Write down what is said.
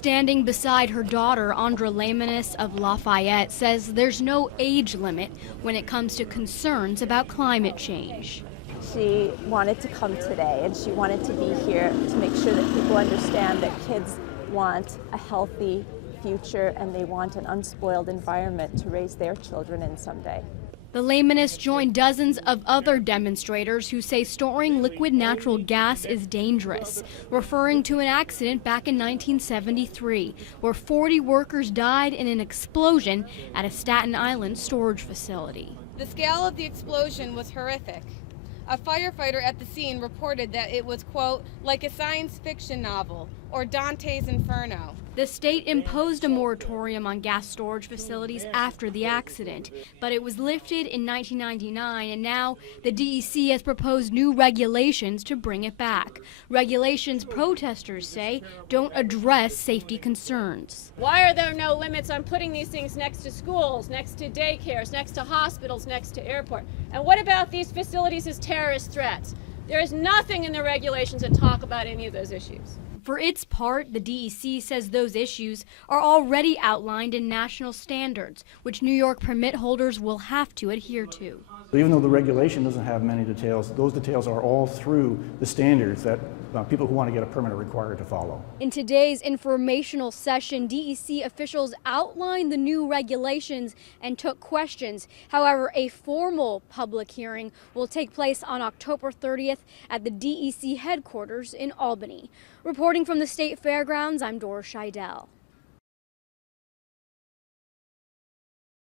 standing beside her daughter, Andra Lehmanis of Lafayette, says there's no age limit when it comes to concerns about climate change. She wanted to come today, and she wanted to be here to make sure that people understand that kids want a healthy future and they want an unspoiled environment to raise their children in someday. The Lehmanis joined dozens of other demonstrators who say storing liquid natural gas is dangerous, referring to an accident back in 1973 where 40 workers died in an explosion at a Staten Island storage facility. The scale of the explosion was horrific. A firefighter at the scene reported that it was, quote, like a science fiction novel or Dante's Inferno. The state imposed a moratorium on gas storage facilities after the accident, but it was lifted in 1999, and now the DEC has proposed new regulations to bring it back. Regulations protesters say don't address safety concerns. Why are there no limits on putting these things next to schools, next to daycares, next to hospitals, next to airports? And what about these facilities as terrorist threats? There is nothing in the regulations that talk about any of those issues. For its part, the DEC says those issues are already outlined in national standards, which New York permit holders will have to adhere to. Even though the regulation doesn't have many details, those details are all through the standards that people who want to get a permit are required to follow. In today's informational session, DEC officials outlined the new regulations and took questions. However, a formal public hearing will take place on October 30th at the DEC headquarters in Albany. Reporting from the State Fairgrounds, I'm Dora Scheidel.